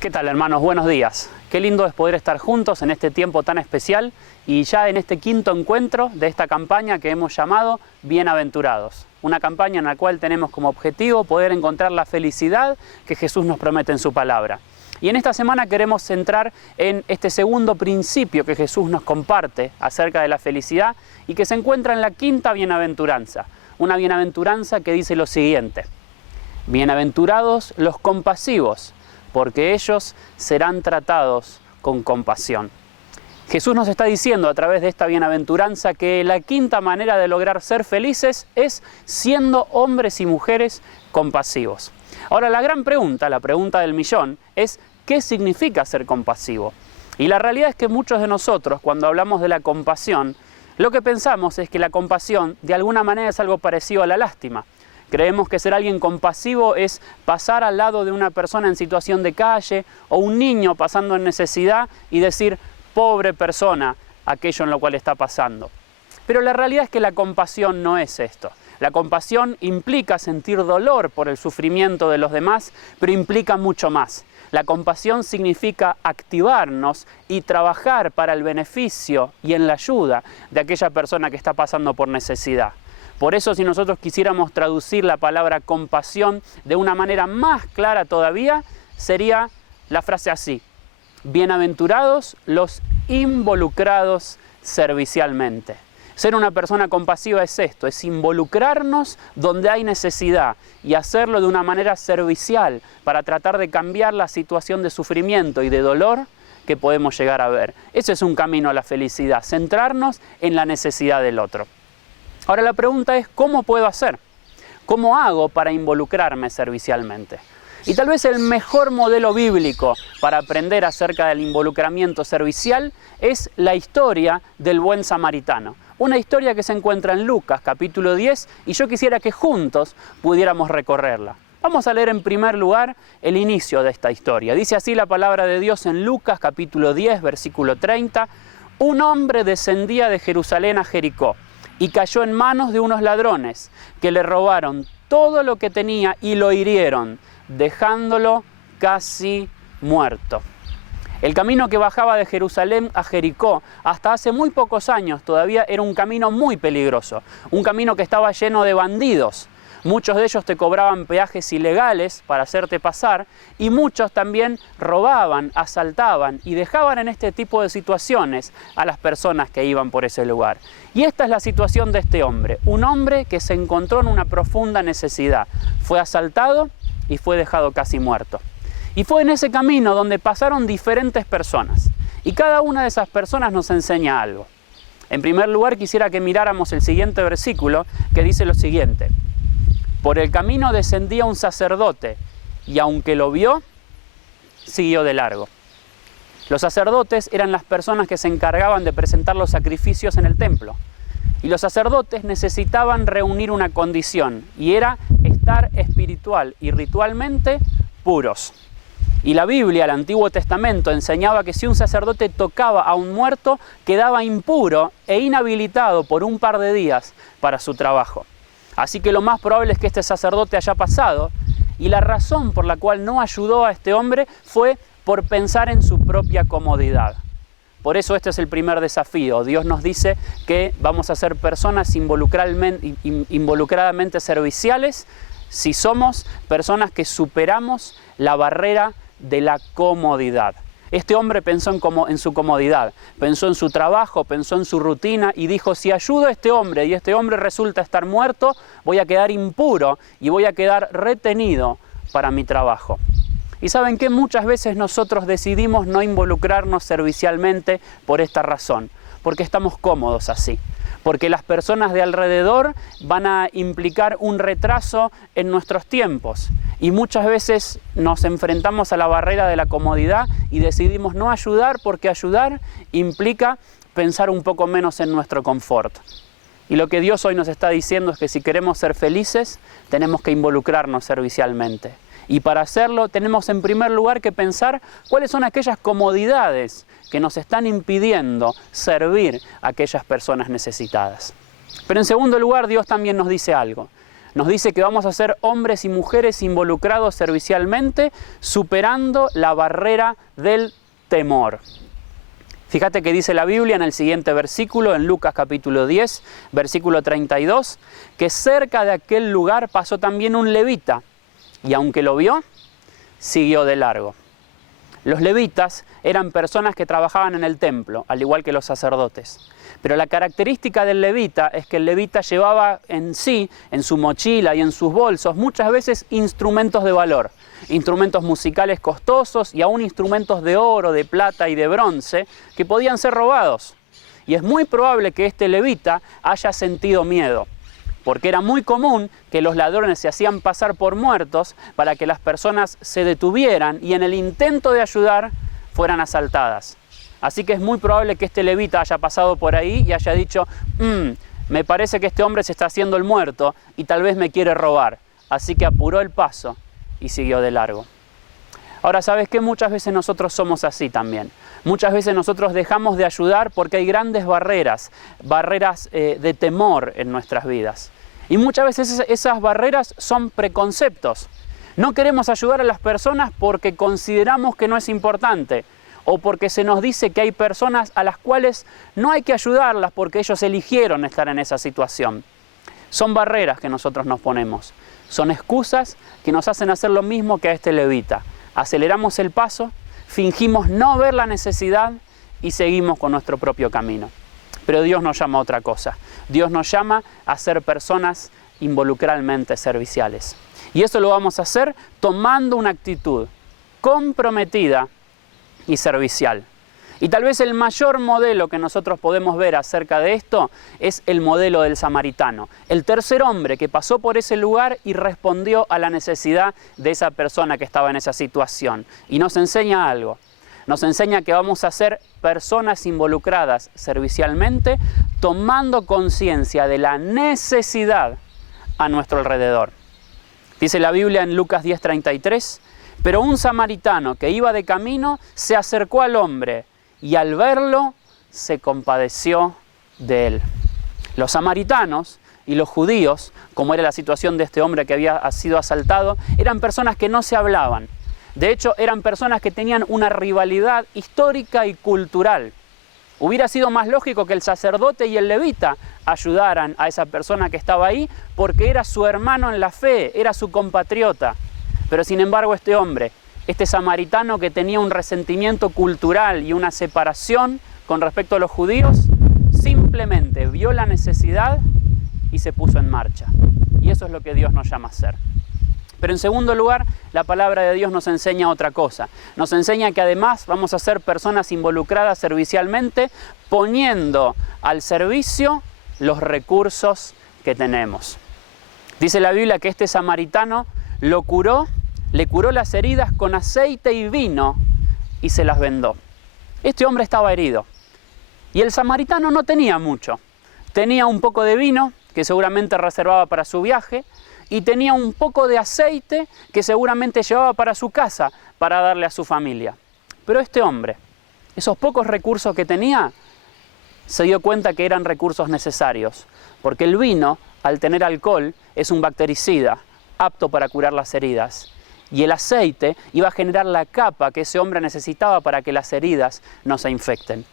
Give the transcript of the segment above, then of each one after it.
¿Qué tal, hermanos? Buenos días. Qué lindo es poder estar juntos en este tiempo tan especial y ya en este quinto encuentro de esta campaña que hemos llamado Bienaventurados. Una campaña en la cual tenemos como objetivo poder encontrar la felicidad que Jesús nos promete en su palabra. Y en esta semana queremos centrar en este segundo principio que Jesús nos comparte acerca de la felicidad y que se encuentra en la quinta bienaventuranza. Una bienaventuranza que dice lo siguiente: bienaventurados los compasivos, porque ellos serán tratados con compasión. Jesús nos está diciendo a través de esta bienaventuranza que la quinta manera de lograr ser felices es siendo hombres y mujeres compasivos. Ahora, la gran pregunta, la pregunta del millón, es ¿qué significa ser compasivo? Y la realidad es que muchos de nosotros, cuando hablamos de la compasión, lo que pensamos es que la compasión de alguna manera es algo parecido a la lástima. Creemos que ser alguien compasivo es pasar al lado de una persona en situación de calle o un niño pasando en necesidad y decir, pobre persona, aquello en lo cual está pasando. Pero la realidad es que la compasión no es esto. La compasión implica sentir dolor por el sufrimiento de los demás, pero implica mucho más. La compasión significa activarnos y trabajar para el beneficio y en la ayuda de aquella persona que está pasando por necesidad. Por eso, si nosotros quisiéramos traducir la palabra compasión de una manera más clara todavía, sería la frase así: bienaventurados los involucrados servicialmente. Ser una persona compasiva es esto, es involucrarnos donde hay necesidad y hacerlo de una manera servicial para tratar de cambiar la situación de sufrimiento y de dolor que podemos llegar a ver. Ese es un camino a la felicidad, centrarnos en la necesidad del otro. Ahora la pregunta es, ¿cómo puedo hacer? ¿Cómo hago para involucrarme servicialmente? Y tal vez el mejor modelo bíblico para aprender acerca del involucramiento servicial es la historia del buen samaritano. Una historia que se encuentra en Lucas capítulo 10 y yo quisiera que juntos pudiéramos recorrerla. Vamos a leer en primer lugar el inicio de esta historia. Dice así la palabra de Dios en Lucas capítulo 10, versículo 30. Un hombre descendía de Jerusalén a Jericó y cayó en manos de unos ladrones que le robaron todo lo que tenía y lo hirieron, dejándolo casi muerto. El camino que bajaba de Jerusalén a Jericó hasta hace muy pocos años todavía era un camino muy peligroso, un camino que estaba lleno de bandidos. Muchos de ellos te cobraban peajes ilegales para hacerte pasar y muchos también robaban, asaltaban y dejaban en este tipo de situaciones a las personas que iban por ese lugar. Y esta es la situación de este hombre, un hombre que se encontró en una profunda necesidad. Fue asaltado y fue dejado casi muerto. Y fue en ese camino donde pasaron diferentes personas y cada una de esas personas nos enseña algo. En primer lugar, quisiera que miráramos el siguiente versículo que dice lo siguiente: por el camino descendía un sacerdote y aunque lo vio, siguió de largo. Los sacerdotes eran las personas que se encargaban de presentar los sacrificios en el templo. Y los sacerdotes necesitaban reunir una condición y era estar espiritual y ritualmente puros. Y la Biblia, el Antiguo Testamento, enseñaba que si un sacerdote tocaba a un muerto, quedaba impuro e inhabilitado por un par de días para su trabajo. Así que lo más probable es que este sacerdote haya pasado y la razón por la cual no ayudó a este hombre fue por pensar en su propia comodidad. Por eso este es el primer desafío. Dios nos dice que vamos a ser personas involucradamente serviciales si somos personas que superamos la barrera de la comodidad. Este hombre pensó en su comodidad, pensó en su trabajo, pensó en su rutina y dijo, si ayudo a este hombre y este hombre resulta estar muerto, voy a quedar impuro y voy a quedar retenido para mi trabajo. Y ¿saben qué? Muchas veces nosotros decidimos no involucrarnos servicialmente por esta razón, porque estamos cómodos así. Porque las personas de alrededor van a implicar un retraso en nuestros tiempos. Y muchas veces nos enfrentamos a la barrera de la comodidad y decidimos no ayudar porque ayudar implica pensar un poco menos en nuestro confort. Y lo que Dios hoy nos está diciendo es que si queremos ser felices, tenemos que involucrarnos servicialmente. Y para hacerlo tenemos en primer lugar que pensar cuáles son aquellas comodidades que nos están impidiendo servir a aquellas personas necesitadas. Pero en segundo lugar, Dios también nos dice algo. Nos dice que vamos a ser hombres y mujeres involucrados servicialmente, superando la barrera del temor. Fíjate que dice la Biblia en el siguiente versículo, en Lucas capítulo 10, versículo 32, que cerca de aquel lugar pasó también un levita, y aunque lo vio, siguió de largo. Los levitas eran personas que trabajaban en el templo, al igual que los sacerdotes. Pero la característica del levita es que el levita llevaba en sí, en su mochila y en sus bolsos, muchas veces instrumentos de valor. Instrumentos musicales costosos y aún instrumentos de oro, de plata y de bronce que podían ser robados. Y es muy probable que este levita haya sentido miedo, porque era muy común que los ladrones se hacían pasar por muertos para que las personas se detuvieran y en el intento de ayudar fueran asaltadas. Así que es muy probable que este levita haya pasado por ahí y haya dicho, me parece que este hombre se está haciendo el muerto y tal vez me quiere robar. Así que apuró el paso y siguió de largo. Ahora, ¿sabes qué? Muchas veces nosotros somos así también. Muchas veces nosotros dejamos de ayudar porque hay grandes barreras de temor en nuestras vidas. Y muchas veces esas barreras son preconceptos. No queremos ayudar a las personas porque consideramos que no es importante o porque se nos dice que hay personas a las cuales no hay que ayudarlas porque ellos eligieron estar en esa situación. Son barreras que nosotros nos ponemos. Son excusas que nos hacen hacer lo mismo que a este levita. Aceleramos el paso, fingimos no ver la necesidad y seguimos con nuestro propio camino. Pero Dios nos llama a otra cosa. Dios nos llama a ser personas involucralmente serviciales. Y eso lo vamos a hacer tomando una actitud comprometida y servicial. Y tal vez el mayor modelo que nosotros podemos ver acerca de esto es el modelo del samaritano. El tercer hombre que pasó por ese lugar y respondió a la necesidad de esa persona que estaba en esa situación. Y nos enseña algo. Nos enseña que vamos a ser personas involucradas servicialmente, tomando conciencia de la necesidad a nuestro alrededor. Dice la Biblia en Lucas 10:33, pero un samaritano que iba de camino se acercó al hombre y al verlo se compadeció de él. Los samaritanos y los judíos, como era la situación de este hombre que había sido asaltado, eran personas que no se hablaban. De hecho, eran personas que tenían una rivalidad histórica y cultural. Hubiera sido más lógico que el sacerdote y el levita ayudaran a esa persona que estaba ahí porque era su hermano en la fe, era su compatriota. Pero sin embargo este hombre, este samaritano que tenía un resentimiento cultural y una separación con respecto a los judíos, simplemente vio la necesidad y se puso en marcha. Y eso es lo que Dios nos llama a hacer. Pero en segundo lugar, la palabra de Dios nos enseña otra cosa. Nos enseña que además vamos a ser personas involucradas servicialmente, poniendo al servicio los recursos que tenemos. Dice la Biblia que este samaritano le curó las heridas con aceite y vino y se las vendó. Este hombre estaba herido y el samaritano no tenía mucho. Tenía un poco de vino que seguramente reservaba para su viaje y tenía un poco de aceite que seguramente llevaba para su casa para darle a su familia. Pero este hombre, esos pocos recursos que tenía, se dio cuenta que eran recursos necesarios, porque el vino, al tener alcohol, es un bactericida, apto para curar las heridas. Y el aceite iba a generar la capa que ese hombre necesitaba para que las heridas no se infecten.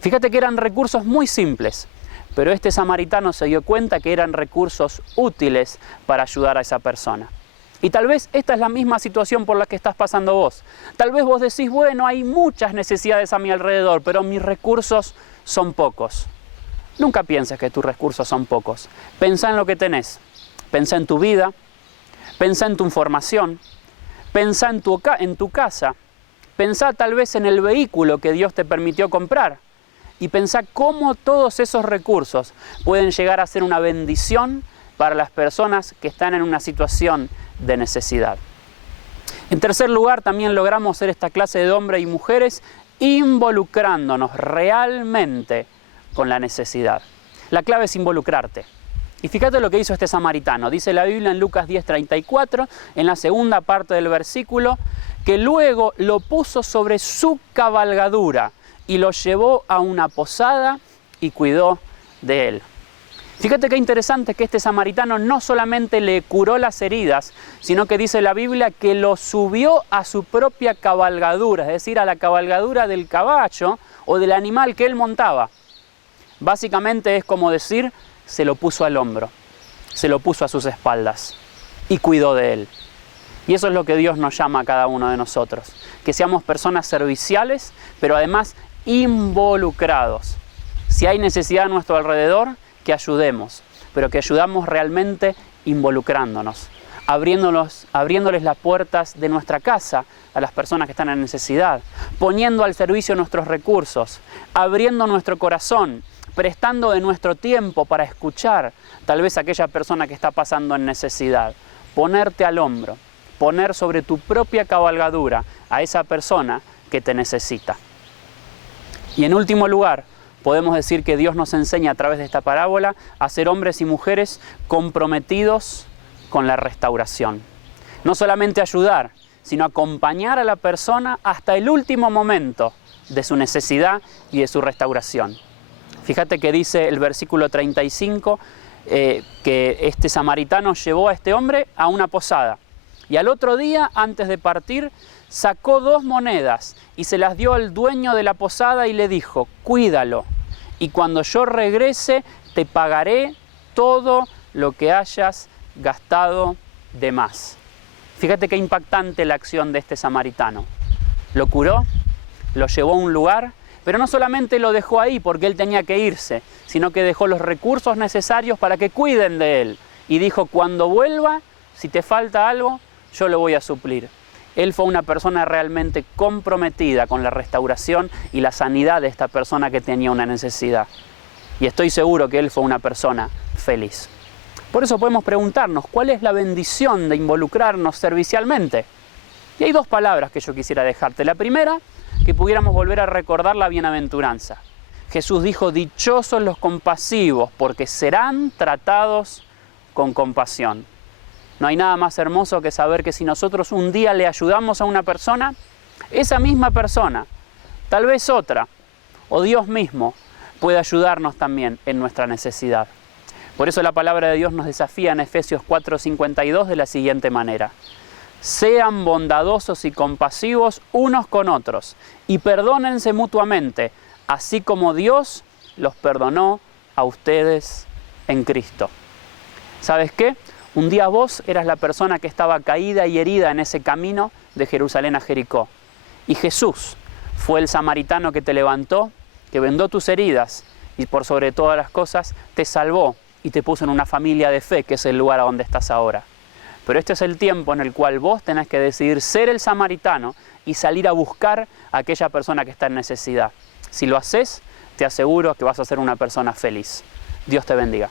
Fíjate que eran recursos muy simples, pero este samaritano se dio cuenta que eran recursos útiles para ayudar a esa persona. Y tal vez esta es la misma situación por la que estás pasando vos. Tal vez vos decís, bueno, hay muchas necesidades a mi alrededor, pero mis recursos son pocos. Nunca pienses que tus recursos son pocos. Pensá en lo que tenés. Pensá en tu vida, pensá en tu formación, pensá en tu casa, pensá tal vez en el vehículo que Dios te permitió comprar y pensá cómo todos esos recursos pueden llegar a ser una bendición para las personas que están en una situación de necesidad. En tercer lugar, también logramos ser esta clase de hombres y mujeres involucrándonos realmente con la necesidad. La clave es involucrarte. Y fíjate lo que hizo este samaritano. Dice la Biblia en Lucas 10:34, en la segunda parte del versículo, que luego lo puso sobre su cabalgadura y lo llevó a una posada y cuidó de él. Fíjate qué interesante que este samaritano no solamente le curó las heridas, sino que dice la Biblia que lo subió a su propia cabalgadura, es decir, a la cabalgadura del caballo o del animal que él montaba. Básicamente es como decir, se lo puso al hombro, se lo puso a sus espaldas y cuidó de él. Y eso es lo que Dios nos llama a cada uno de nosotros, que seamos personas serviciales, pero además involucrados. Si hay necesidad a nuestro alrededor, que ayudemos, pero que ayudamos realmente involucrándonos, abriéndoles las puertas de nuestra casa a las personas que están en necesidad, poniendo al servicio nuestros recursos, abriendo nuestro corazón, prestando de nuestro tiempo para escuchar tal vez a aquella persona que está pasando en necesidad, ponerte al hombro, poner sobre tu propia cabalgadura a esa persona que te necesita. Y en último lugar, podemos decir que Dios nos enseña a través de esta parábola a ser hombres y mujeres comprometidos con la restauración. No solamente ayudar, sino acompañar a la persona hasta el último momento de su necesidad y de su restauración. Fíjate que dice el versículo 35 que este samaritano llevó a este hombre a una posada. Y al otro día, antes de partir, sacó 2 monedas y se las dio al dueño de la posada y le dijo, cuídalo, y cuando yo regrese te pagaré todo lo que hayas gastado de más. Fíjate qué impactante la acción de este samaritano. Lo curó, lo llevó a un lugar, pero no solamente lo dejó ahí porque él tenía que irse, sino que dejó los recursos necesarios para que cuiden de él. Y dijo, cuando vuelva, si te falta algo, yo lo voy a suplir. Él fue una persona realmente comprometida con la restauración y la sanidad de esta persona que tenía una necesidad. Y estoy seguro que él fue una persona feliz. Por eso podemos preguntarnos, ¿cuál es la bendición de involucrarnos servicialmente? Y hay 2 palabras que yo quisiera dejarte. La primera, que pudiéramos volver a recordar la bienaventuranza. Jesús dijo, dichosos los compasivos, porque serán tratados con compasión. No hay nada más hermoso que saber que si nosotros un día le ayudamos a una persona, esa misma persona, tal vez otra, o Dios mismo, puede ayudarnos también en nuestra necesidad. Por eso la palabra de Dios nos desafía en Efesios 4:52 de la siguiente manera. Sean bondadosos y compasivos unos con otros y perdónense mutuamente, así como Dios los perdonó a ustedes en Cristo. ¿Sabes qué? Un día vos eras la persona que estaba caída y herida en ese camino de Jerusalén a Jericó. Y Jesús fue el samaritano que te levantó, que vendó tus heridas y por sobre todas las cosas te salvó y te puso en una familia de fe, que es el lugar a donde estás ahora. Pero este es el tiempo en el cual vos tenés que decidir ser el samaritano y salir a buscar a aquella persona que está en necesidad. Si lo haces, te aseguro que vas a ser una persona feliz. Dios te bendiga.